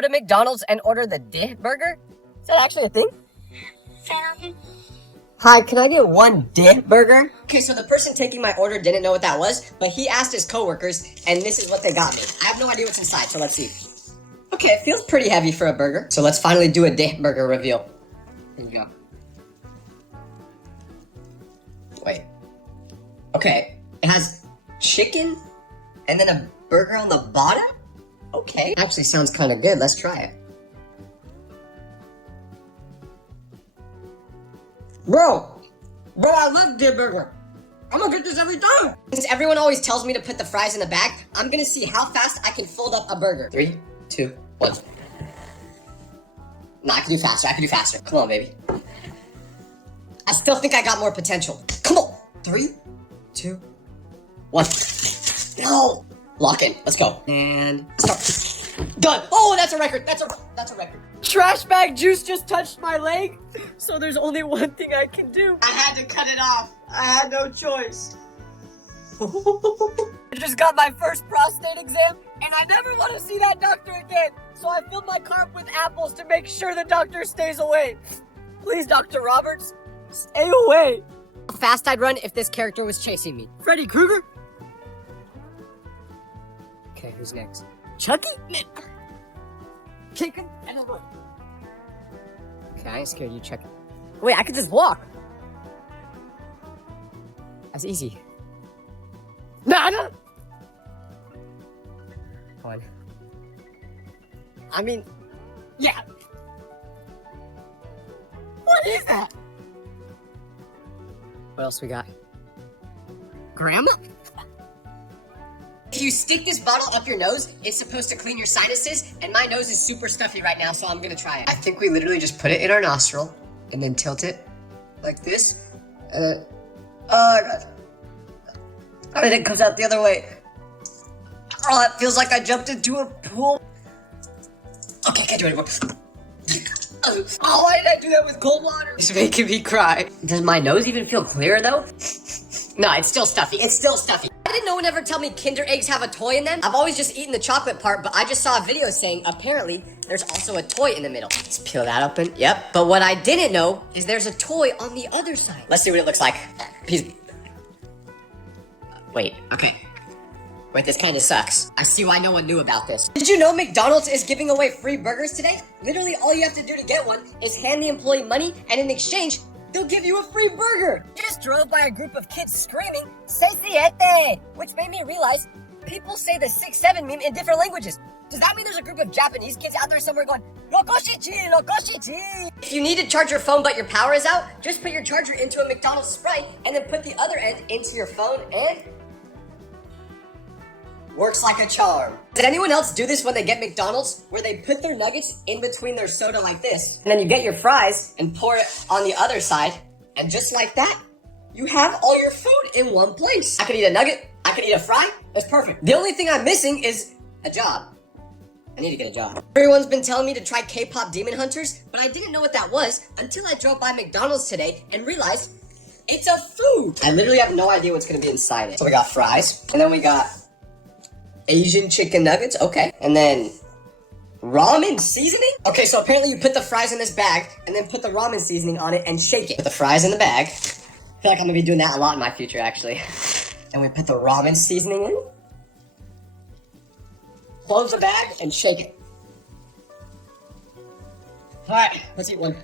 go to McDonald's and order the burger? Is that actually a thing? Hi, can I get one burger? Okay, so the person taking my order didn't know what that was, but he asked his coworkers, and this is what they got me. I have no idea what's inside, so let's see. Okay, it feels pretty heavy for a burger. So let's finally do a burger reveal. Here we go. Wait. Okay, it has chicken and then a burger on the bottom? Okay. Actually sounds kind of good. Let's try it. Bro, I love burger. I'm gonna get this every time. Since everyone always tells me to put the fries in the bag, I'm gonna see how fast I can fold up a burger. 3, 2, 1. No, I can do faster. Come on, baby. I still think I got more potential. Come on. 3, 2, 1. No. Lock in. Let's go. And start. Done. Oh, that's a record. That's a record. Trash bag juice just touched my leg, so there's only one thing I can do. I had to cut it off. I had no choice. I just got my first prostate exam, and I never want to see that doctor again. So I filled my car up with apples to make sure the doctor stays away. Please, Dr. Roberts, stay away. How fast I'd run if this character was chasing me. Freddy Krueger? Okay, who's next? Chucky? Chicken? Okay, I ain't scared of you, Chucky. Wait, I could just walk. That's easy. No. Come on. I mean, yeah. What is that? What else we got? Grandma? If you stick this bottle up your nose, it's supposed to clean your sinuses, and my nose is super stuffy right now, so I'm gonna try it. I think we literally just put it in our nostril, and then tilt it like this, and then, oh my god. And then it comes out the other way. Oh, it feels like I jumped into a pool. Okay, I can't do it anymore. Oh, why did I do that with cold water? It's making me cry. Does my nose even feel clear, though? No, it's still stuffy. Why did no one ever tell me Kinder Eggs have a toy in them? I've always just eaten the chocolate part, but I just saw a video saying apparently there's also a toy in the middle. Let's peel that open. Yep. But what I didn't know is there's a toy on the other side. Let's see what it looks like. Wait, okay. Wait, this kind of sucks. I see why no one knew about this. Did you know McDonald's is giving away free burgers today? Literally all you have to do to get one is hand the employee money, and in exchange, they'll give you a free burger. I just drove by a group of kids screaming, "Seis siete," which made me realize people say the 6-7 meme in different languages. Does that mean there's a group of Japanese kids out there somewhere going, "Lokoshichi, lokoshichi"? If you need to charge your phone but your power is out, just put your charger into a McDonald's Sprite and then put the other end into your phone and works like a charm. Did anyone else do this when they get McDonald's, where they put their nuggets in between their soda like this, and then you get your fries and pour it on the other side, and just like that, you have all your food in one place. I could eat a nugget, I could eat a fry, that's perfect. The only thing I'm missing is a job. I need to get a job. Everyone's been telling me to try K-pop Demon Hunters, but I didn't know what that was until I drove by McDonald's today and realized it's a food. I literally have no idea what's gonna be inside it. So we got fries, and then we got Asian chicken nuggets, okay. And then ramen seasoning? Okay, so apparently you put the fries in this bag and then put the ramen seasoning on it and shake it. Put the fries in the bag. I feel like I'm gonna be doing that a lot in my future, actually. And we put the ramen seasoning in. Close the bag and shake it. All right, let's eat one.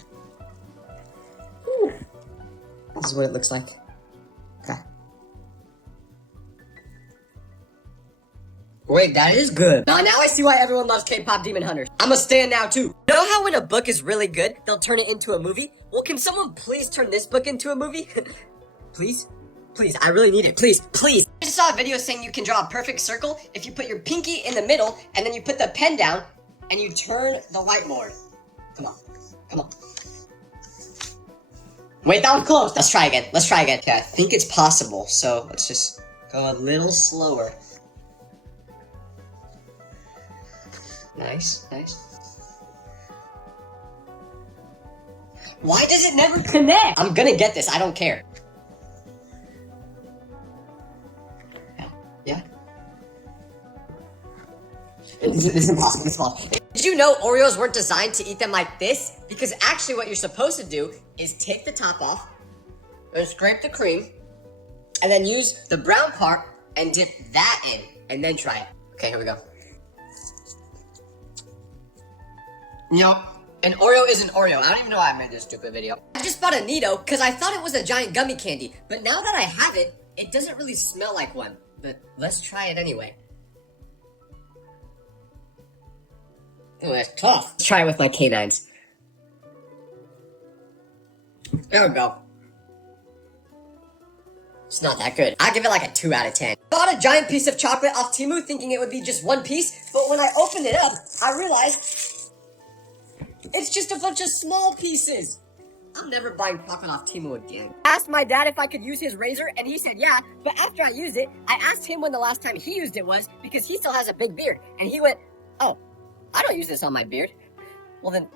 Ooh. This is what it looks like. Okay. Wait, that is good. Now I see why everyone loves K-pop Demon Hunters. I'm a stan now too. You know how when a book is really good, they'll turn it into a movie? Well, can someone please turn this book into a movie? Please? Please, I really need it. Please. I just saw a video saying you can draw a perfect circle if you put your pinky in the middle and then you put the pen down and you turn the whiteboard. Come on. Wait, that was close. Let's try again. Okay, I think it's possible, so let's just go a little slower. Nice. Why does it never connect? I'm gonna get this, I don't care. Yeah. This is impossible. It Did you know Oreos weren't designed to eat them like this? Because actually what you're supposed to do is take the top off, and scrape the cream, and then use the brown part and dip that in, and then try it. Okay, here we go. You know, an Oreo is an Oreo. I don't even know why I made this stupid video. I just bought a Nito because I thought it was a giant gummy candy, but now that I have it, it doesn't really smell like one. But let's try it anyway. Oh, that's tough. Let's try it with my canines. There we go. It's not that good. I'll give it like a 2 out of 10. Bought a giant piece of chocolate off Temu thinking it would be just one piece, but when I opened it up, I realized it's just a bunch of small pieces. I'm never buying chocolate off Temu again. I asked my dad if I could use his razor, and he said yeah, but after I used it, I asked him when the last time he used it was, because he still has a big beard, and he went, oh, I don't use this on my beard. Well then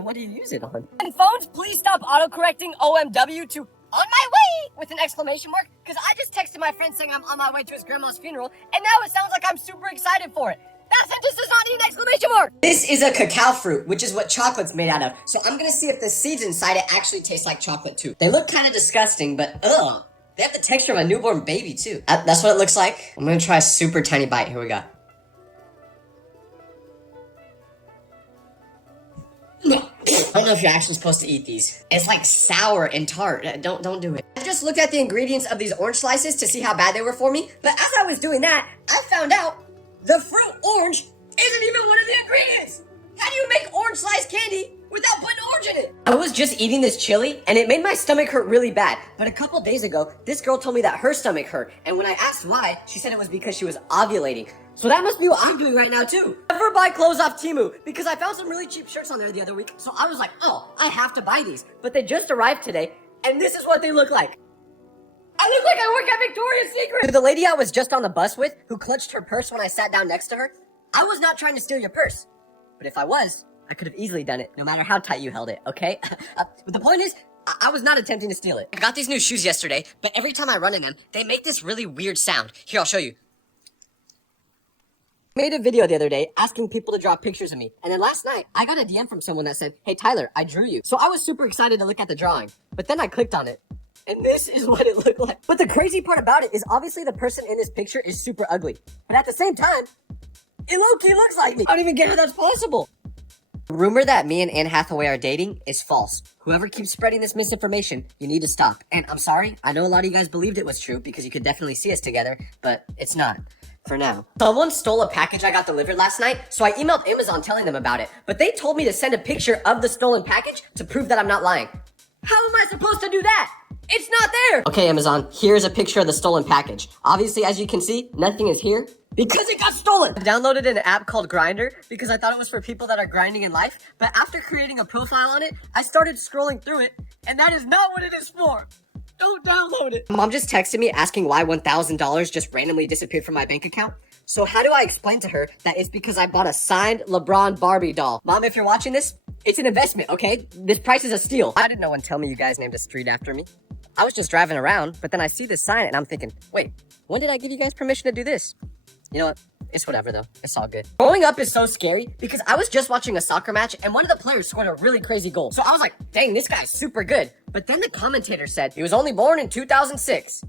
what do you use it on? And phones, please stop autocorrecting OMW to on my way with an exclamation mark, because I just texted my friend saying I'm on my way to his grandma's funeral, and now it sounds like I'm super excited for it. That sentence does not need an exclamation mark! This is a cacao fruit, which is what chocolate's made out of, so I'm gonna see if the seeds inside it actually taste like chocolate too. They look kind of disgusting, but ugh. They have the texture of a newborn baby too. That's what it looks like. I'm gonna try a super tiny bite. Here we go. I don't know if you're actually supposed to eat these. It's like sour and tart. Don't do it. I just looked at the ingredients of these orange slices to see how bad they were for me, but as I was doing that, I found out the fruit orange isn't even one of the ingredients. How do you make orange slice candy without putting orange in it? I was just eating this chili and it made my stomach hurt really bad, but a couple days ago, this girl told me that her stomach hurt, and when I asked why, she said it was because she was ovulating. So that must be what I'm doing right now too. Never buy clothes off Temu, because I found some really cheap shirts on there the other week, so I was like, oh, I have to buy these. But they just arrived today, and this is what they look like. I look like I work at Victoria's Secret! The lady I was just on the bus with, who clutched her purse when I sat down next to her, I was not trying to steal your purse. But if I was, I could have easily done it, no matter how tight you held it, okay? But the point is, I was not attempting to steal it. I got these new shoes yesterday, but every time I run in them, they make this really weird sound. Here, I'll show you. Made a video the other day asking people to draw pictures of me, and then last night I got a DM from someone that said, hey Tyler, I drew you. So I was super excited to look at the drawing, but then I clicked on it, and this is what it looked like. But the crazy part about it is obviously the person in this picture is super ugly, but at the same time, it low-key looks like me. I don't even get how that's possible. The rumor that me and Anne Hathaway are dating is false. Whoever keeps spreading this misinformation, you need to stop. And I'm sorry, I know a lot of you guys believed it was true because you could definitely see us together, but it's not. For now. Someone stole a package I got delivered last night, so I emailed Amazon telling them about it, but they told me to send a picture of the stolen package to prove that I'm not lying. How am I supposed to do that? It's not there! Okay, Amazon, here's a picture of the stolen package. Obviously, as you can see, nothing is here because it got stolen! I downloaded an app called Grindr because I thought it was for people that are grinding in life, but after creating a profile on it, I started scrolling through it, and that is not what it is for. Don't download it. Mom just texted me asking why $1,000 just randomly disappeared from my bank account. So how do I explain to her that it's because I bought a signed LeBron Barbie doll? Mom, if you're watching this, it's an investment, okay? This price is a steal. Why did no one tell me you guys named a street after me? I was just driving around, but then I see this sign and I'm thinking, wait, when did I give you guys permission to do this? You know what? It's whatever though. It's all good. Growing up is so scary because I was just watching a soccer match and one of the players scored a really crazy goal. So I was like, dang, this guy's super good. But then the commentator said he was only born in 2006.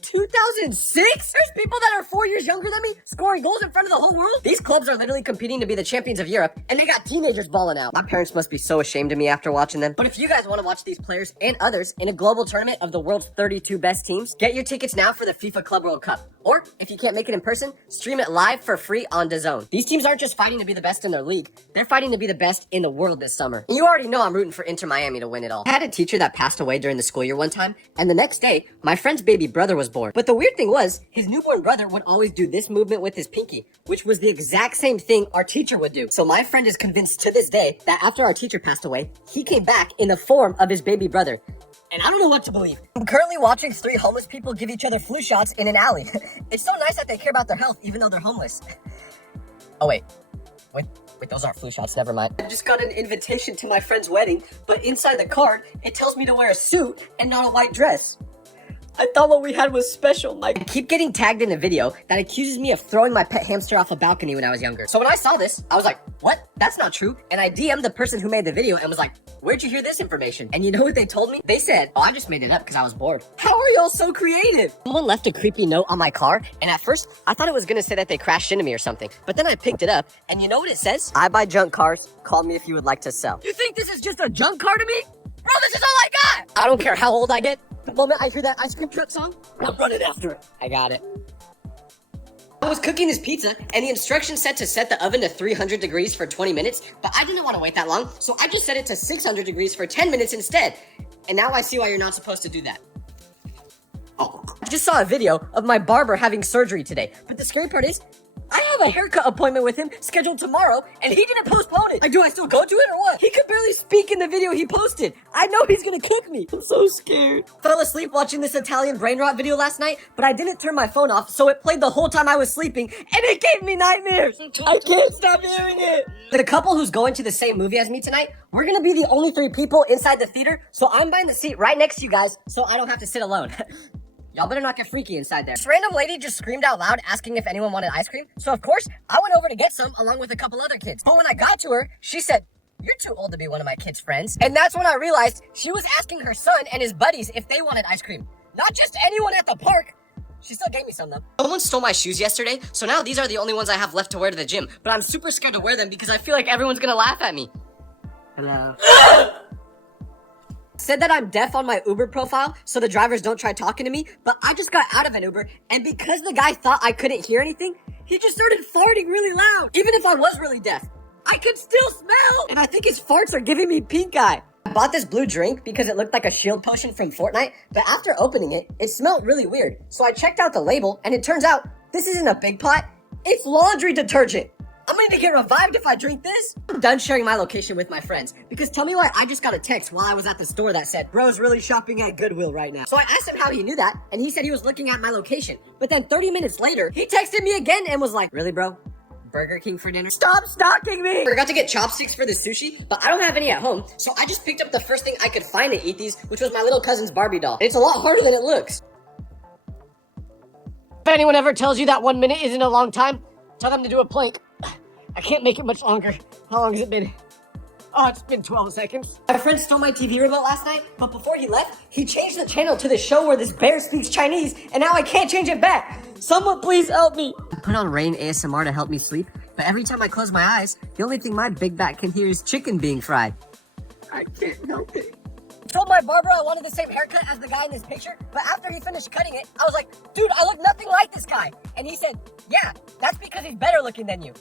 2006? There's people that are 4 years younger than me scoring goals in front of the whole world? These clubs are literally competing to be the champions of Europe, and they got teenagers balling out. My parents must be so ashamed of me after watching them. But if you guys want to watch these players and others in a global tournament of the world's 32 best teams, get your tickets now for the FIFA Club World Cup. Or, if you can't make it in person, stream it live for free on DAZN. These teams aren't just fighting to be the best in their league, they're fighting to be the best in the world this summer. And you already know I'm rooting for Inter Miami to win it all. I had a teacher that passed away during the school year one time, and the next day, my friend's baby brother was born. But the weird thing was, his newborn brother would always do this movement with his pinky, which was the exact same thing our teacher would do. So my friend is convinced to this day that after our teacher passed away, he came back in the form of his baby brother. And I don't know what to believe. I'm currently watching 3 homeless people give each other flu shots in an alley. It's so nice that they care about their health even though they're homeless. Oh wait, those aren't flu shots, never mind. I just got an invitation to my friend's wedding, but inside the card, it tells me to wear a suit and not a white dress. I thought what we had was special, Mike. I keep getting tagged in a video that accuses me of throwing my pet hamster off a balcony when I was younger. So when I saw this, I was like, what? That's not true. And I DM'd the person who made the video and was like, where'd you hear this information? And you know what they told me? They said, oh, I just made it up because I was bored. How are y'all so creative? Someone left a creepy note on my car, and at first, I thought it was gonna say that they crashed into me or something. But then I picked it up, and you know what it says? I buy junk cars. Call me if you would like to sell. You think this is just a junk car to me? Bro, this is all I got! I don't care how old I get. The moment I hear that ice cream truck song, I'm running after it. I got it. I was cooking this pizza, and the instructions said to set the oven to 300 degrees for 20 minutes, but I didn't want to wait that long, so I just set it to 600 degrees for 10 minutes instead. And now I see why you're not supposed to do that. Oh. I just saw a video of my barber having surgery today, but the scary part is, I have a haircut appointment with him scheduled tomorrow, and he didn't postpone it. Like, do I still go to it or what? He could barely speak in the video he posted. I know he's gonna cook me. I'm so scared. Fell asleep watching this Italian brain rot video last night, but I didn't turn my phone off, so it played the whole time I was sleeping, and it gave me nightmares. I can't stop hearing it. The couple who's going to the same movie as me tonight, we're gonna be the only 3 people inside the theater, so I'm buying the seat right next to you guys, so I don't have to sit alone. Y'all better not get freaky inside there. This random lady just screamed out loud asking if anyone wanted ice cream. So of course, I went over to get some along with a couple other kids. But when I got to her, she said, "You're too old to be one of my kids' friends." And that's when I realized she was asking her son and his buddies if they wanted ice cream. Not just anyone at the park. She still gave me some though. Someone stole my shoes yesterday, so now these are the only ones I have left to wear to the gym. But I'm super scared to wear them because I feel like everyone's gonna laugh at me. Hello. Said that I'm deaf on my Uber profile, so the drivers don't try talking to me, but I just got out of an Uber, and because the guy thought I couldn't hear anything, he just started farting really loud. Even if I was really deaf, I could still smell, and I think his farts are giving me pink eye. I bought this blue drink because it looked like a shield potion from Fortnite, but after opening it, it smelled really weird. So I checked out the label, and it turns out this isn't a big pot, it's laundry detergent. I'm gonna get revived if I drink this. I'm done sharing my location with my friends, because tell me why I just got a text while I was at the store that said, "Bro's really shopping at Goodwill right now." So I asked him how he knew that, and he said he was looking at my location. But then 30 minutes later, he texted me again and was like, "Really, bro? Burger King for dinner? Stop stalking me!" I forgot to get chopsticks for the sushi, but I don't have any at home, so I just picked up the first thing I could find to eat these, which was my little cousin's Barbie doll. It's a lot harder than it looks. If anyone ever tells you that 1 minute isn't a long time, tell them to do a plank. I can't make it much longer. How long has it been? Oh, it's been 12 seconds. My friend stole my TV remote last night, but before he left, he changed the channel to the show where this bear speaks Chinese, and now I can't change it back. Someone please help me. I put on Rain ASMR to help me sleep, but every time I close my eyes, the only thing my big back can hear is chicken being fried. I can't help it. I told my barber I wanted the same haircut as the guy in this picture, but after he finished cutting it, I was like, dude, I look nothing like this guy. And he said, yeah, that's because he's better looking than you.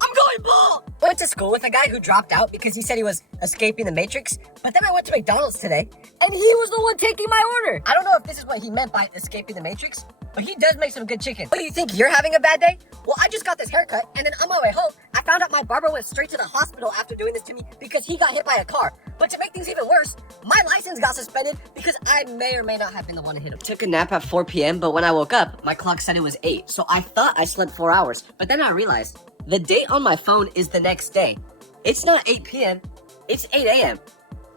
I'm going bald! I went to school with a guy who dropped out because he said he was escaping the Matrix, but then I went to McDonald's today, and he was the one taking my order. I don't know if this is what he meant by escaping the Matrix, but he does make some good chicken. What do you think, you're having a bad day? Well, I just got this haircut, and then on my way home, I found out my barber went straight to the hospital after doing this to me because he got hit by a car. But to make things even worse, my license got suspended because I may or may not have been the one to hit him. Took a nap at 4 p.m., but when I woke up, my clock said it was 8, so I thought I slept 4 hours. But then I realized, the date on my phone is the next day. It's not 8 p.m., it's 8 a.m.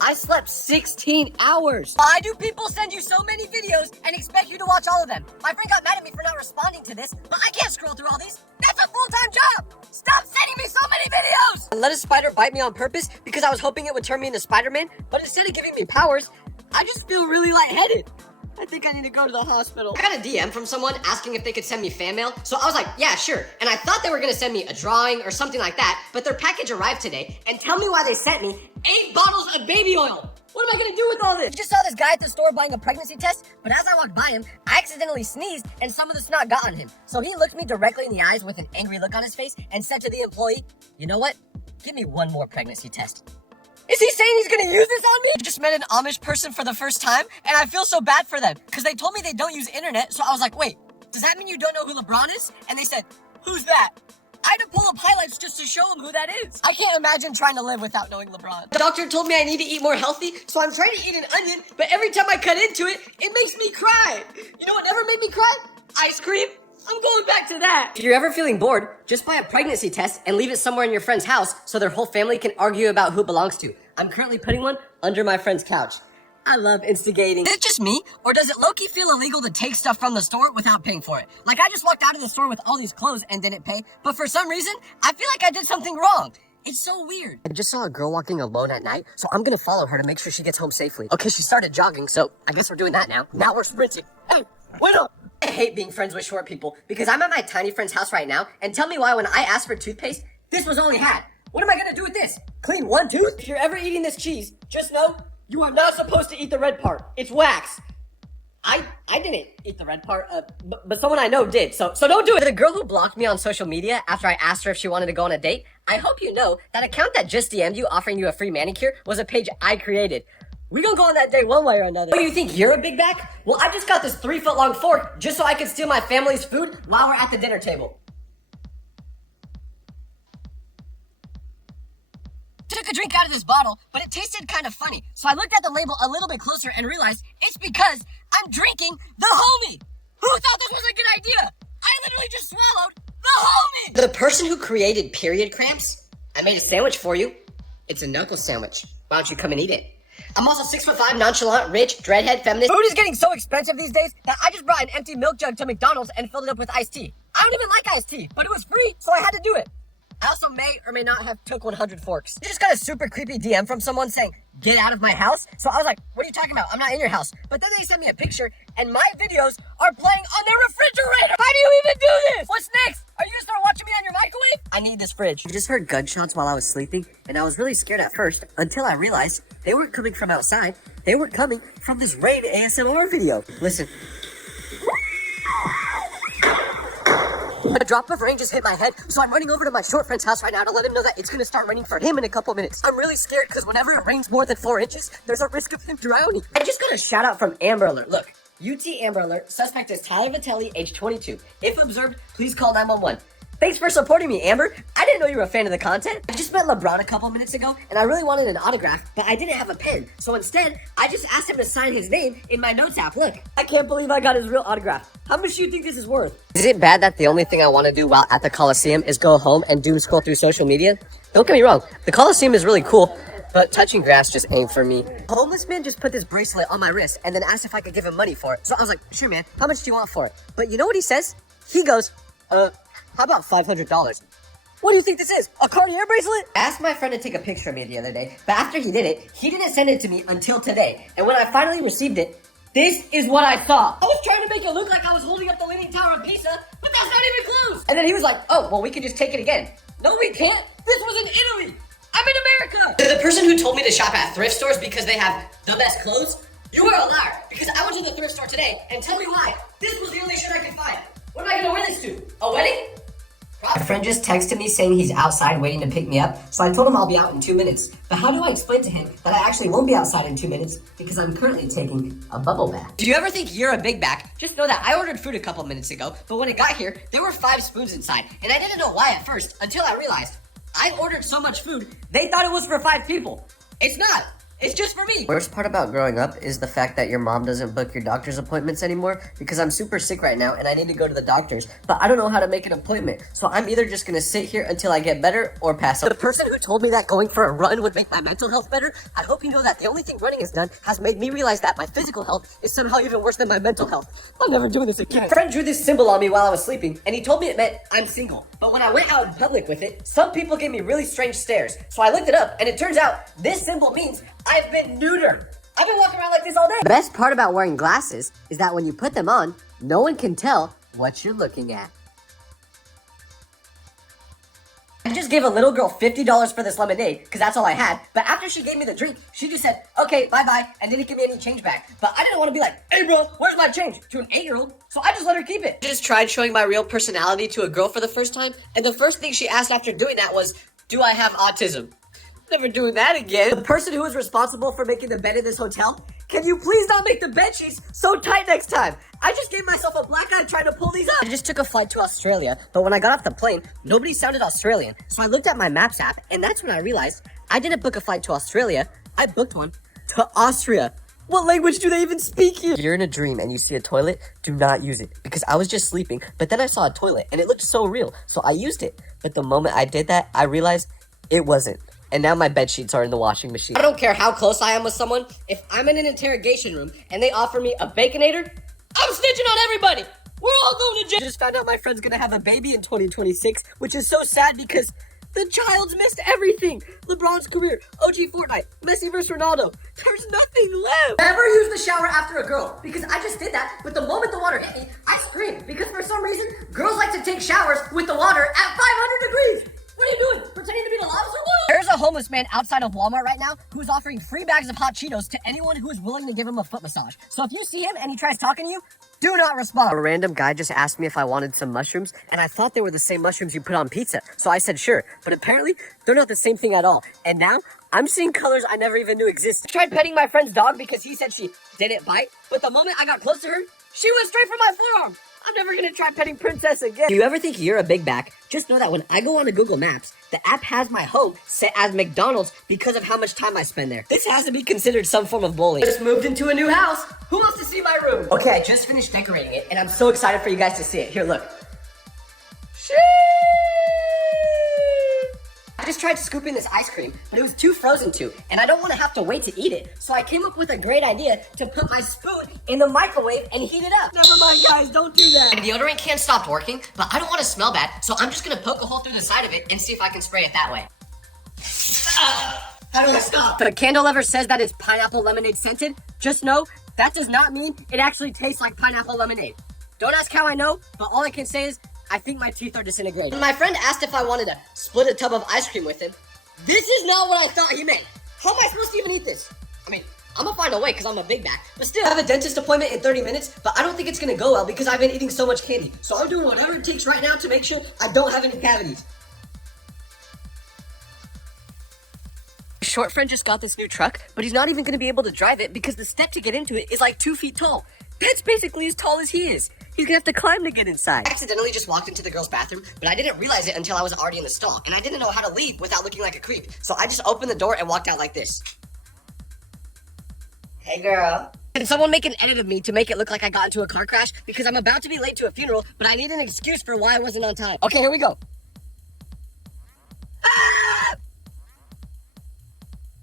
I slept 16 hours. Why do people send you so many videos and expect you to watch all of them? My friend got mad at me for not responding to this, but I can't scroll through all these. That's a full-time job. Stop sending me so many videos. I let a spider bite me on purpose because I was hoping it would turn me into Spider-Man, but instead of giving me powers, I just feel really lightheaded. I think I need to go to the hospital. I got a DM from someone asking if they could send me fan mail, so I was like, yeah, sure. And I thought they were gonna send me a drawing or something like that, but their package arrived today, and tell me why they sent me 8 bottles of baby oil. What am I gonna do with all this? I just saw this guy at the store buying a pregnancy test, but as I walked by him, I accidentally sneezed and some of the snot got on him. So he looked me directly in the eyes with an angry look on his face and said to the employee, you know what? Give me one more pregnancy test. Is he saying he's gonna use this on me? I just met an Amish person for the first time, and I feel so bad for them, because they told me they don't use internet, so I was like, wait, does that mean you don't know who LeBron is? And they said, who's that? I had to pull up highlights just to show them who that is. I can't imagine trying to live without knowing LeBron. The doctor told me I need to eat more healthy, so I'm trying to eat an onion, but every time I cut into it, it makes me cry. You know what never made me cry? Ice cream. I'm going back to that. If you're ever feeling bored, just buy a pregnancy test and leave it somewhere in your friend's house so their whole family can argue about who it belongs to. I'm currently putting one under my friend's couch. I love instigating. Is it just me, or does it low-key feel illegal to take stuff from the store without paying for it? Like, I just walked out of the store with all these clothes and didn't pay, but for some reason, I feel like I did something wrong. It's so weird. I just saw a girl walking alone at night, so I'm gonna follow her to make sure she gets home safely. Okay, she started jogging, so I guess we're doing that now. Now we're sprinting. Hey, wait up! I hate being friends with short people, because I'm at my tiny friend's house right now, and tell me why when I asked for toothpaste, this was all he had. What am I gonna do with this? Clean one tooth? If you're ever eating this cheese, just know you are not supposed to eat the red part. It's wax. I didn't eat the red part, but someone I know did, so don't do it. The girl who blocked me on social media after I asked her if she wanted to go on a date, I hope you know that account that just DM'd you offering you a free manicure was a page I created. We gonna go on that date one way or another. What do you think, you're a big back? Well, I just got this 3-foot-long fork just so I could steal my family's food while we're at the dinner table. Took a drink out of this bottle, but it tasted kind of funny. So I looked at the label a little bit closer and realized it's because I'm drinking the homie. Who thought this was a good idea? I literally just swallowed the homie. The person who created period cramps, I made a sandwich for you. It's a knuckle sandwich. Why don't you come and eat it? I'm also 6'5", nonchalant, rich, dreadhead, feminist. Food is getting so expensive these days that I just brought an empty milk jug to McDonald's and filled it up with iced tea. I don't even like iced tea, but it was free, so I had to do it. I also may or may not have took 100 forks. I just got a super creepy DM from someone saying, get out of my house. So I was like, what are you talking about? I'm not in your house. But then they sent me a picture and my videos are playing on their refrigerator. How do you even do this? What's next? Are you gonna start watching me on your microwave? I need this fridge. I just heard gunshots while I was sleeping and I was really scared at first until I realized they weren't coming from outside. They were coming from this rain ASMR video. Listen. A drop of rain just hit my head, so I'm running over to my short friend's house right now to let him know that it's gonna start raining for him in a couple minutes. I'm really scared because whenever it rains more than 4 inches, there's a risk of him drowning. I just got a shout out from Amber Alert. Look, UT Amber Alert, suspect is Tyler Vitelli, age 22. If observed, please call 911. Thanks for supporting me, Amber. I didn't know you were a fan of the content. I just met LeBron a couple minutes ago, and I really wanted an autograph, but I didn't have a pen. So instead, I just asked him to sign his name in my notes app. Look, I can't believe I got his real autograph. How much do you think this is worth? Is it bad that the only thing I want to do while at the Coliseum is go home and doom scroll through social media? Don't get me wrong, the Coliseum is really cool, but touching grass just ain't for me. A homeless man just put this bracelet on my wrist and then asked if I could give him money for it. So I was like, sure man, how much do you want for it? But you know what he says? He goes, how about $500? What do you think this is? A Cartier bracelet? I asked my friend to take a picture of me the other day, but after he did it, he didn't send it to me until today. And when I finally received it, this is what I saw. I was trying to make it look like I was holding up the Leaning Tower of Pisa, but that's not even close. And then he was like, oh, well, we can just take it again. No, we can't. This was in Italy. I'm in America. The person who told me to shop at thrift stores because they have the best clothes, you are a liar. Because I went to the thrift store today, and tell me why. This was the only shirt I could find. What am I gonna wear this to? A wedding? My friend just texted me saying he's outside waiting to pick me up, so I told him I'll be out in 2 minutes. But how do I explain to him that I actually won't be outside in 2 minutes because I'm currently taking a bubble bath? Do you ever think you're a big back? Just know that I ordered food a couple minutes ago, but when it got here, there were 5 spoons inside, and I didn't know why at first until I realized I ordered so much food, they thought it was for 5 people. It's not. It's just for me. Worst part about growing up is the fact that your mom doesn't book your doctor's appointments anymore because I'm super sick right now and I need to go to the doctor's, but I don't know how to make an appointment. So I'm either just gonna sit here until I get better or pass out. The person who told me that going for a run would make my mental health better, I hope you know that the only thing running has done has made me realize that my physical health is somehow even worse than my mental health. I'm never doing this again. My friend drew this symbol on me while I was sleeping and he told me it meant I'm single. But when I went out in public with it, some people gave me really strange stares. So I looked it up and it turns out this symbol means I've been neutered. I've been walking around like this all day. The best part about wearing glasses is that when you put them on, no one can tell what you're looking at. I just gave a little girl $50 for this lemonade, because that's all I had. But after she gave me the drink, she just said, okay, bye-bye, and didn't give me any change back. But I didn't want to be like, hey bro, where's my change? To an 8-year-old. So I just let her keep it. I just tried showing my real personality to a girl for the first time, and the first thing she asked after doing that was, do I have autism? Never doing that again. The person who is responsible for making the bed in this hotel, can you please not make the bed sheets so tight next time? I just gave myself a black eye trying to pull these up. I just took a flight to Australia, but when I got off the plane, nobody sounded Australian. So I looked at my Maps app, and that's when I realized I didn't book a flight to Australia. I booked one to Austria. What language do they even speak here? If you're in a dream and you see a toilet, do not use it. Because I was just sleeping, but then I saw a toilet, and it looked so real, so I used it. But the moment I did that, I realized it wasn't. and now my bed sheets are in the washing machine. I don't care how close I am with someone. If I'm in an interrogation room and they offer me a Baconator, I'm snitching on everybody. We're all going to jail. I just found out my friend's gonna have a baby in 2026, which is so sad because the child's missed everything. LeBron's career, OG Fortnite, Messi versus Ronaldo. There's nothing left. Never use the shower after a girl, because I just did that, but the moment the water hit me, I screamed, because for some reason, girls like to take showers with the water at 500 degrees. What are you doing? Pretending to be the lobster boy? There's a homeless man outside of Walmart right now who's offering free bags of hot Cheetos to anyone who is willing to give him a foot massage. So if you see him and he tries talking to you, do not respond. A random guy just asked me if I wanted some mushrooms, and I thought they were the same mushrooms you put on pizza. So I said sure, but apparently they're not the same thing at all. And now I'm seeing colors I never even knew existed. I tried petting my friend's dog because he said she didn't bite, but the moment I got close to her, she went straight for my forearm. I'm never gonna try petting Princess again. Do you ever think you're a big back? Just know that when I go on to Google Maps, the app has my home set as McDonald's because of how much time I spend there. This has to be considered some form of bullying. I just moved into a new house. Who wants to see my room? Okay, I just finished decorating it, and I'm so excited for you guys to see it. Here, look. I just tried scooping this ice cream, but it was too frozen to, and I don't want to have to wait to eat it. So I came up with a great idea to put my spoon in the microwave and heat it up. Never mind, guys, don't do that. The deodorant can stopped working, but I don't want to smell bad, so I'm just going to poke a hole through the side of it and see if I can spray it that way. How do I stop? If a candle ever says that it's pineapple lemonade scented, just know that does not mean it actually tastes like pineapple lemonade. Don't ask how I know, but all I can say is I think my teeth are disintegrating. When my friend asked if I wanted to split a tub of ice cream with him, this is not what I thought he meant. How am I supposed to even eat this? I mean, I'm gonna find a way because I'm a big back, but still. I have a dentist appointment in 30 minutes, but I don't think it's gonna go well because I've been eating so much candy. So I'm doing whatever it takes right now to make sure I don't have any cavities. Short friend just got this new truck, but he's not even gonna be able to drive it because the step to get into it is like 2 feet tall. That's basically as tall as he is. He's gonna have to climb to get inside. I accidentally just walked into the girl's bathroom, but I didn't realize it until I was already in the stall, and I didn't know how to leave without looking like a creep. So I just opened the door and walked out like this. Hey, girl. Can someone make an edit of me to make it look like I got into a car crash? Because I'm about to be late to a funeral, but I need an excuse for why I wasn't on time. Okay, here we go.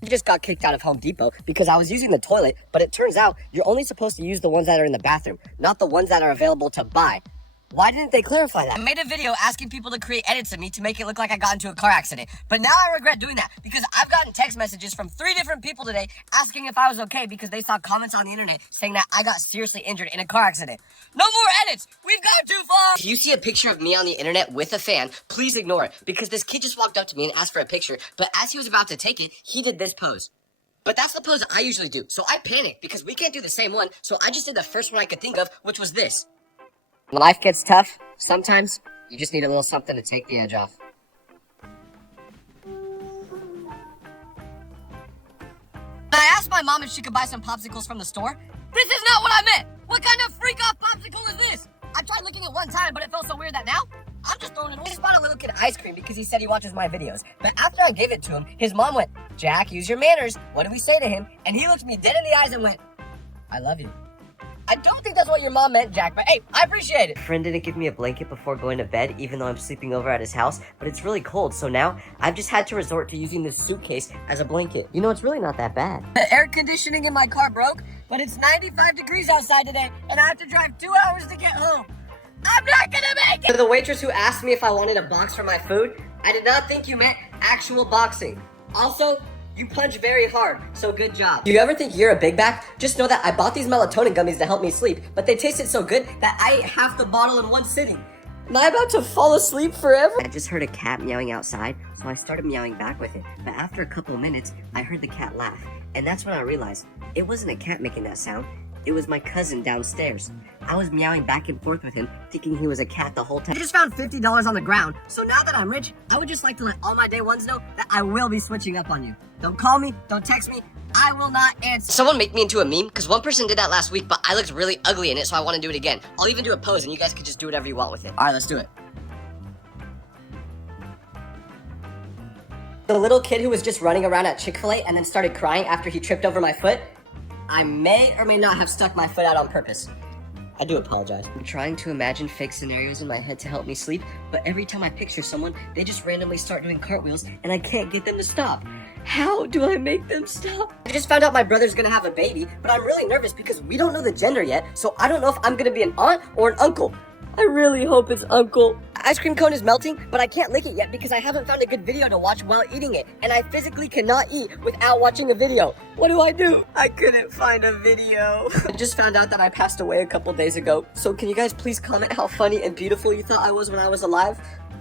I just got kicked out of Home Depot because I was using the toilet, but it turns out you're only supposed to use the ones that are in the bathroom, not the ones that are available to buy. Why didn't they clarify that? I made a video asking people to create edits of me to make it look like I got into a car accident, but now I regret doing that because I've gotten text messages from 3 different people today asking if I was okay because they saw comments on the internet saying that I got seriously injured in a car accident. No more edits! We've gone too far! If you see a picture of me on the internet with a fan, please ignore it because this kid just walked up to me and asked for a picture, but as he was about to take it, he did this pose. But that's the pose I usually do, so I panicked because we can't do the same one, so I just did the first one I could think of, which was this. When life gets tough, sometimes you just need a little something to take the edge off. I asked my mom if she could buy some popsicles from the store. This is not what I meant! What kind of freak-off popsicle is this? I tried licking it one time, but it felt so weird that now, I'm just throwing it away. I just bought a little kid ice cream because he said he watches my videos. But after I gave it to him, his mom went, "Jack, use your manners. What do we say to him?" And he looked me dead in the eyes and went, "I love you." I don't think that's what your mom meant, Jack, but hey, I appreciate it. A friend didn't give me a blanket before going to bed, even though I'm sleeping over at his house, but it's really cold, so now I've just had to resort to using this suitcase as a blanket. You know, it's really not that bad. The air conditioning in my car broke, but it's 95 degrees outside today, and I have to drive 2 hours to get home. I'm not gonna make it! To the waitress who asked me if I wanted a box for my food, I did not think you meant actual boxing. Also, you punch very hard, so good job. Do you ever think you're a big back? Just know that I bought these melatonin gummies to help me sleep, but they tasted so good that I ate half the bottle in one sitting. Am I about to fall asleep forever? I just heard a cat meowing outside, so I started meowing back with it. But after a couple of minutes, I heard the cat laugh, and that's when I realized it wasn't a cat making that sound. It was my cousin downstairs. I was meowing back and forth with him, thinking he was a cat the whole time. I just found $50 on the ground, so now that I'm rich, I would just like to let all my day ones know that I will be switching up on you. Don't call me, don't text me, I will not answer. Someone make me into a meme, because one person did that last week, but I looked really ugly in it, so I want to do it again. I'll even do a pose, and you guys can just do whatever you want with it. Alright, let's do it. The little kid who was just running around at Chick-fil-A and then started crying after he tripped over my foot, I may or may not have stuck my foot out on purpose. I do apologize. I'm trying to imagine fake scenarios in my head to help me sleep, but every time I picture someone, they just randomly start doing cartwheels, and I can't get them to stop. How do I make them stop? I just found out my brother's gonna have a baby, but I'm really nervous because we don't know the gender yet, so I don't know if I'm gonna be an aunt or an uncle. I really hope it's uncle. Ice cream cone is melting, but I can't lick it yet because I haven't found a good video to watch while eating it, and I physically cannot eat without watching a video. What do? I couldn't find a video. I just found out that I passed away a couple days ago, so can you guys please comment how funny and beautiful you thought I was when I was alive?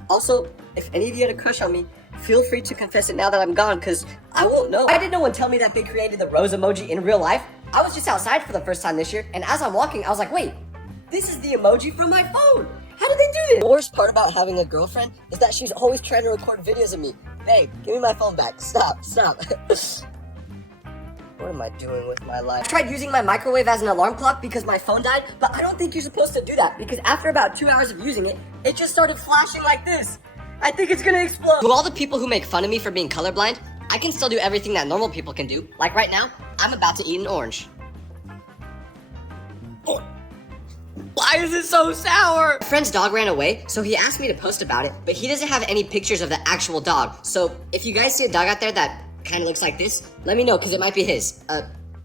Also, if any of you had a crush on me, feel free to confess it now that I'm gone, because I won't know. Why did no one tell me that they created the rose emoji in real life? I was just outside for the first time this year, and as I'm walking, I was like, wait, this is the emoji from my phone. How did they do this? The worst part about having a girlfriend is that she's always trying to record videos of me. Babe, give me my phone back. Stop. What am I doing with my life? I tried using my microwave as an alarm clock because my phone died, but I don't think you're supposed to do that because after about 2 hours of using it, it just started flashing like this. I think it's gonna explode. To all the people who make fun of me for being colorblind, I can still do everything that normal people can do. Like right now, I'm about to eat an orange. Oh. Why is it so sour? My friend's dog ran away, so he asked me to post about it, but he doesn't have any pictures of the actual dog. So if you guys see a dog out there that kind of looks like this, let me know, because it might be his.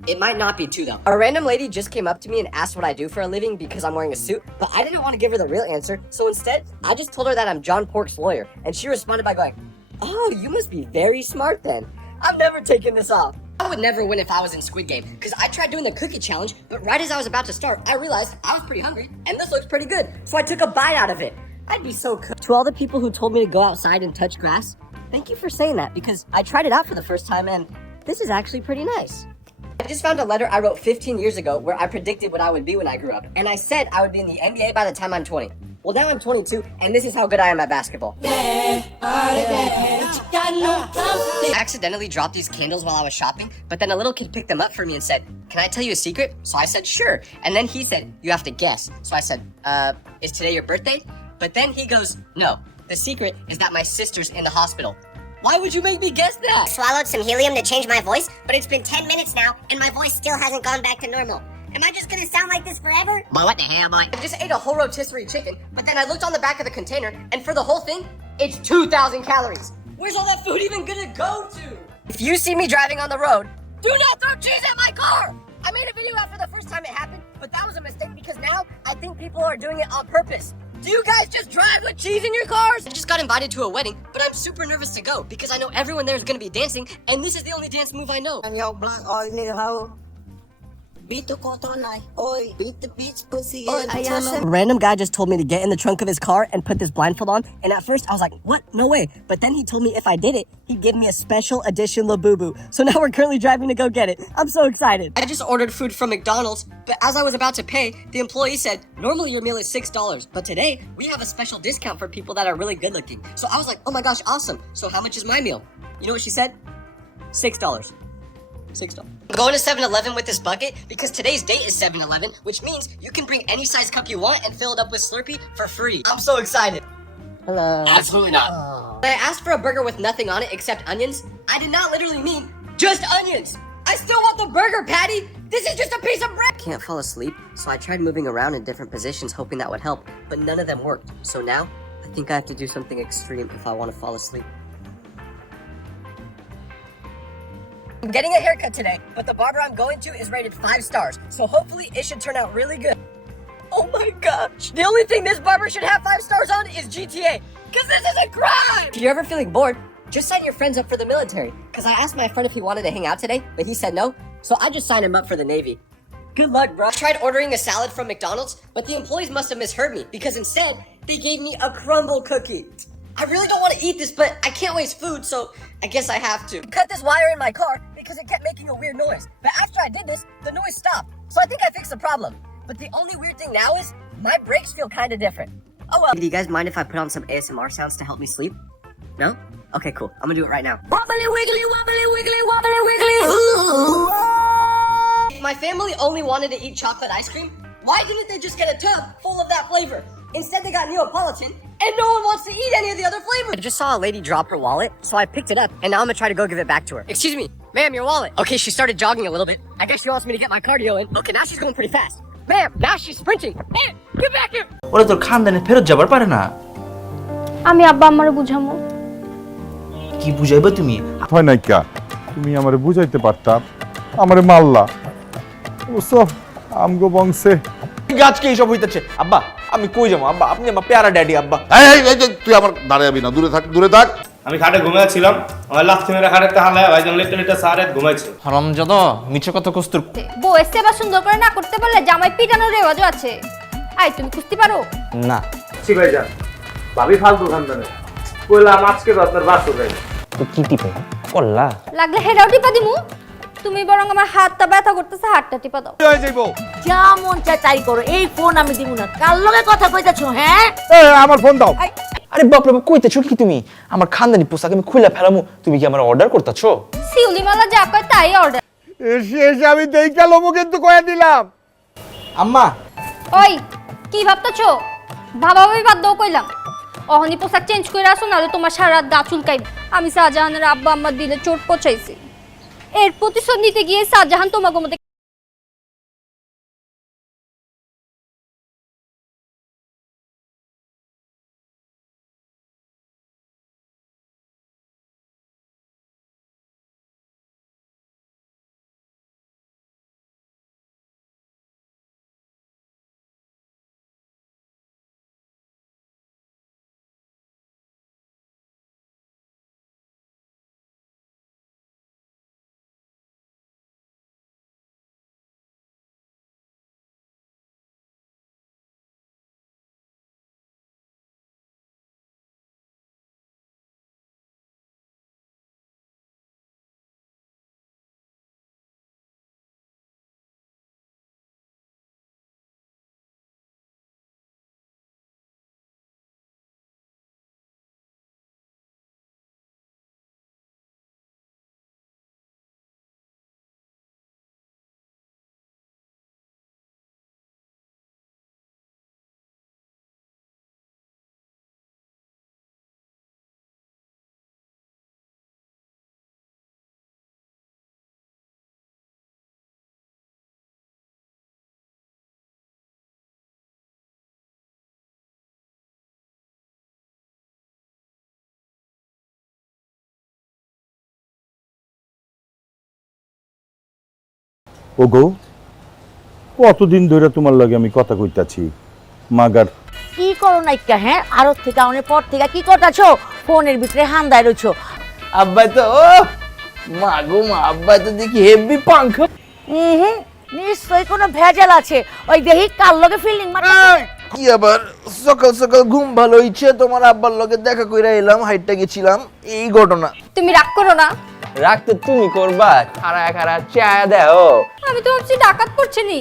It might not be too, though. A random lady just came up to me and asked what I do for a living because I'm wearing a suit, but I didn't want to give her the real answer, so instead, I just told her that I'm John Pork's lawyer, and she responded by going, oh, you must be very smart then. I'm never taking this off. I would never win if I was in Squid Game, because I tried doing the cookie challenge, but right as I was about to start, I realized I was pretty hungry, and this looks pretty good, so I took a bite out of it. I'd be so cooked. To all the people who told me to go outside and touch grass, thank you for saying that, because I tried it out for the first time, and this is actually pretty nice. I just found a letter I wrote 15 years ago where I predicted what I would be when I grew up, and I said I would be in the NBA by the time I'm 20. Well, now I'm 22, and this is how good I am at basketball. I accidentally dropped these candles while I was shopping, but then a little kid picked them up for me and said, can I tell you a secret? So I said, sure. And then he said, you have to guess. So I said, is today your birthday? But then he goes, no, the secret is that my sister's in the hospital. Why would you make me guess that? I swallowed some helium to change my voice, but it's been 10 minutes now, and my voice still hasn't gone back to normal. Am I just gonna sound like this forever? Boy, what the hell, boy? I just ate a whole rotisserie chicken, but then I looked on the back of the container, and for the whole thing, it's 2,000 calories. Where's all that food even gonna go to? If you see me driving on the road, do not throw cheese at my car! I made a video after the first time it happened, but that was a mistake because now I think people are doing it on purpose. Do you guys just drive with cheese in your cars? I just got invited to a wedding, but I'm super nervous to go because I know everyone there is gonna be dancing, and this is the only dance move I know. Yo, black oil nigga hoe. Beat the cotton eye. Oi, beat the beats, pussy. A random guy just told me to get in the trunk of his car and put this blindfold on, and at first I was like, what? No way. But then he told me if I did it, he'd give me a special edition Labubu. So now we're currently driving to go get it. I'm so excited. I just ordered food from McDonald's, but as I was about to pay, the employee said, normally your meal is $6, but today we have a special discount for people that are really good looking. So I was like, oh my gosh, awesome. So how much is my meal? You know what she said? $6. $6. I'm going to 7-Eleven with this bucket because today's date is 7-Eleven, which means you can bring any size cup you want and fill it up with Slurpee for free. I'm so excited. Hello. Absolutely not. When I asked for a burger with nothing on it except onions, I did not literally mean just onions. I still want the burger patty. This is just a piece of bread. I can't fall asleep, so I tried moving around in different positions hoping that would help, but none of them worked. So now, I think I have to do something extreme if I want to fall asleep. I'm getting a haircut today, but the barber I'm going to is rated 5 stars, so hopefully it should turn out really good. Oh my gosh. The only thing this barber should have 5 stars on is GTA, because this is a crime! If you're ever feeling bored, just sign your friends up for the military, because I asked my friend if he wanted to hang out today, but he said no, so I just signed him up for the Navy. Good luck, bro. I tried ordering a salad from McDonald's, but the employees must have misheard me, because instead, they gave me a crumble cookie. I really don't want to eat this, but I can't waste food, so I guess I have to. Cut this wire in my car because it kept making a weird noise. But after I did this, the noise stopped. So I think I fixed the problem. But the only weird thing now is my brakes feel kind of different. Oh well. Do you guys mind if I put on some ASMR sounds to help me sleep? No? Okay, cool. I'm gonna do it right now. Wobbly wiggly, wobbly wiggly, wobbly wiggly. If my family only wanted to eat chocolate ice cream, why didn't they just get a tub full of that flavor? Instead, they got Neapolitan, and no one wants to eat any of the other flavors. I just saw a lady drop her wallet, so I picked it up, and now I'm gonna try to go give it back to her. Excuse me, ma'am, your wallet. Okay, she started jogging a little bit. I guess she wants me to get my cardio in. Okay, now she's going pretty fast. Ma'am, now she's sprinting. Hey, get back here! ওরা তোর খানদানে ফেরত যাবার পারে না। আমি আব্বা আমারে বুঝামু। কি বুঝাইবে তুমি? হয় না তুমি আমারে বুঝাইতে পারতা, আমারে মারলা। বুঝছো, আমগো বংশে আজকে এইসব হইতেছে আব্বা। আমি কই যাবো আব্বা? আপনি আমার প্যারা ড্যাডি আব্বা। এই যে তুই আমার দাঁড়াবি না, দূরে থাক, দূরে থাক। আমি খাটে ঘুমাইছিলাম, আমার লাফ মেরে খাটেতে হালায় ভাইজান লেটে লেটে সারে ঘুমাইছে। হারামজাদা, মিছে কথা কস্তুর। বউ সেবা সুন্দর করে না করতে পারলে জামাই পিটানোর রেওয়াজও আছে। আই তুমি কুস্তি পারো? না জি ভাইজান, ভাবি ফালতু খানদানে কইলাম আজকে তো আপনার বাস হয়ে যায়। তো কি টিপে করলা? লাগলে হেডাও টিপা দিমু। তুমি বরং আমার হাতটা ব্যথা করতেছে, হাতটা টিপা দাও। যা মন চায় তাই করো, এই ফোন আমি দিব না। কার লগে কথা কইতাছো? হ্যাঁ, আমার ফোন দাও। আরে বাপ রে বাপ, কইতেছো কি তুমি? আমার খানদানি পোশাক আমি খুলে ফেলামু, তুমি কি আমার অর্ডার করতেছো? শিউলিমালা যা কয় তাই অর্ডার। এসে আমি দেইখা লমু কিন্তু কয়ে দিলাম। আম্মা ওই কি ভাবতেছো? ভাবাভাবি বাদ দাও কইলাম। অহনি পোশাক চেঞ্জ করে আসো, নাহলে তোমার সারা রাত গা চুলকাইবে। আমি শাহজাহানের আব্বা আম্মার দিলে চোট পচাইছি, এর প্রতিশোধ নিতে গিয়ে শাহজাহান তোমাকে মধ্যে। ওগো, কতদিন ধরে তোমার লগে আমি কথা কইতাছি, মাগার কি করো নাইকা? হ্যাঁ, আরো থেকে অনেক পর থেকে কি করতাছো? ফোনের ভিতরে হান্দায় রইছো। আব্বা তো মা গো মা, আব্বা তো দেখি হেভি পাঙ্খ। হুম, নিশ্চয়ই কোনো ভেজাল আছে। ওই দেখি কার লগে ফিল্ডিং মারতে। কি আবার সকাল সকাল ঘুম ভালো হইছে, তোমার আব্বার লগে দেখা কইরা এলাম, হাইটটা গেছিলাম, এই ঘটনা। তুমি রাগ করো না। রাখতে তুমি করবা, খাড়া খাড়া চা দাও। আমি তো ভাবছি ডাকাত পড়ছে নি।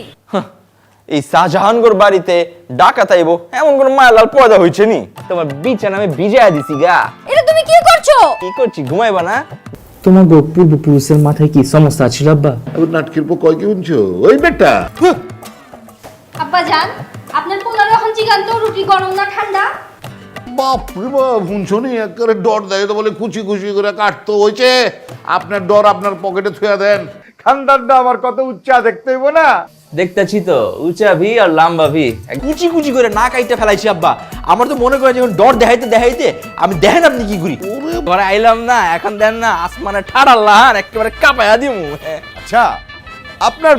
এই শাহজাহানগর বাড়িতে ডাকাত আইব এমন কোন মায়ালাল পয়দা হইছে নি? তোমার বিছানা আমি ভিজায়া দিছি গা। এটা তুমি কি করছো? কি করছি, ঘুমাইবা না? তোমার পূর্বপুরুষের মাথায় কি সমস্যা ছিল আব্বা? নাটকের পর কয় কি শুনছো ওই বেটা? আব্বা জান, আপনার পোলার এখন জিগান তো রুটি গরম না ঠান্ডা? বাপরে বাপ, শুনছো নি একেবারে ডর দেয় তো, বলে কুচি কুচি করে কাটতো হয়েছে। আপনার ডর আপনার পকেটে থুয়া দেন। খানদানটা আমার কত উচ্চা দেখতে হইব না? দেখতেছি তো, উঁচা ভি আর লম্বা ভি, কুচি কুচি করে না কাইটা ফেলাইছি আব্বা। আমার তো মনে করে যখন ডর দেখাইতে দেখাইতে আমি দেখেন আপনি কি করি। ঘরে আইলাম না, এখন দেন না আসমানে ঠাড়াল্লাহার একেবারে কাঁপায়া দিমু। আচ্ছা, আপনার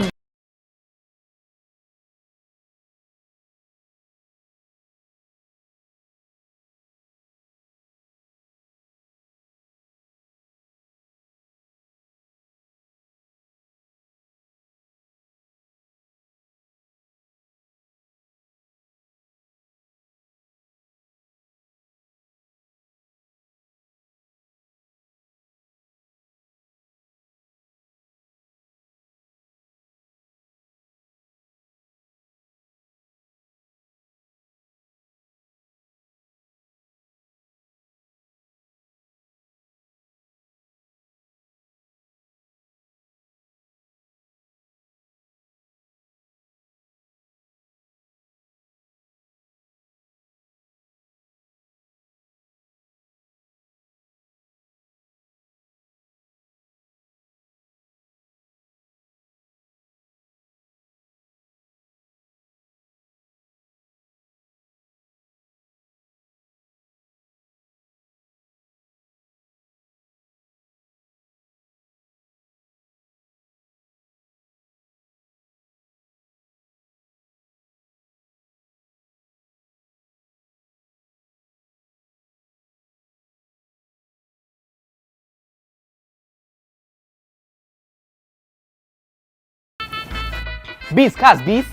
বিষ খাস বিষ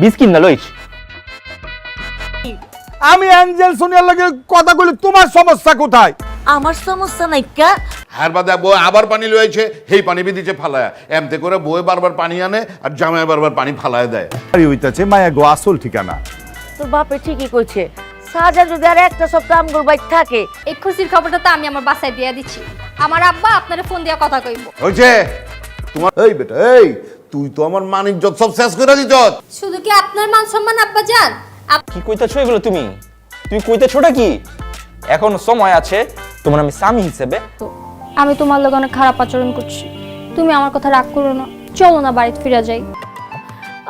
বিষ কিন না লইছ আমি অ্যাঞ্জেল সোনিয়ার লাগে কথা বলি, তোমার সমস্যা কোথায়? আমার সমস্যা নাই কা হ্যার বাদে বউ আবার পানি লয়েছে, সেই পানি বিদিছে ফালায়া, এমতে করে বউয়ে বারবার পানি আনে আর জামাই বারবার পানি ফালায় দেয়। আরে হইতাছে মায়া গো আসল ঠিকানা। তোর বাপে ঠিকই কইছে, সাজা যদি আর একটা সপ্তাহ আমগুর বাইক থাকে। এই খুশির খবরটা তো আমি আমার বাসায় দিয়ে দিচ্ছি। আমার আব্বা আপনারে ফোন দিয়া কথা কইব। হয়েছে তোমার, এই বেটা এই, তুই তো আমার মান ইজ্জত সব শেষ করে দিত। শুধু কি আপনার মান সম্মান আব্বা জান? কি কইতাছো এগুলো তুমি কইতেছোটা কি? এখন সময় আছে, তোমার আমি স্বামী হিসেবে। আমি তোমার লগে অনেক খারাপ আচরণ করছি, তুমি আমার কথা রাগ করো না। চলো না বাড়িতে ফিরে যাই।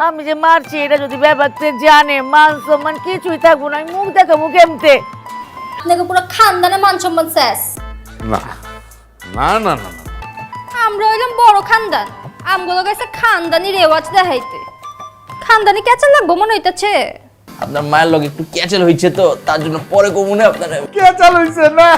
আমি যে মারছি এটা যদি ব্যাপারতে জানে, মান সম্মান কিছুই থাকবো না। মুখ দেখাবো কেমতে? আপনাকে পুরো খানদানে মান সম্মান শেষ। না না না না না, আমরা হইলাম বড় খানদান, আমগুলো গেছে খানদানি রেওয়াজ দেখাইতে। খানদানি কেচা লাগবো মনে হইতাছে। আপনার মায়ের লগে একটু ক্যাচেল হইছে তো, তার জন্য পরে কমুনে আপনারা কে চালু হইছে না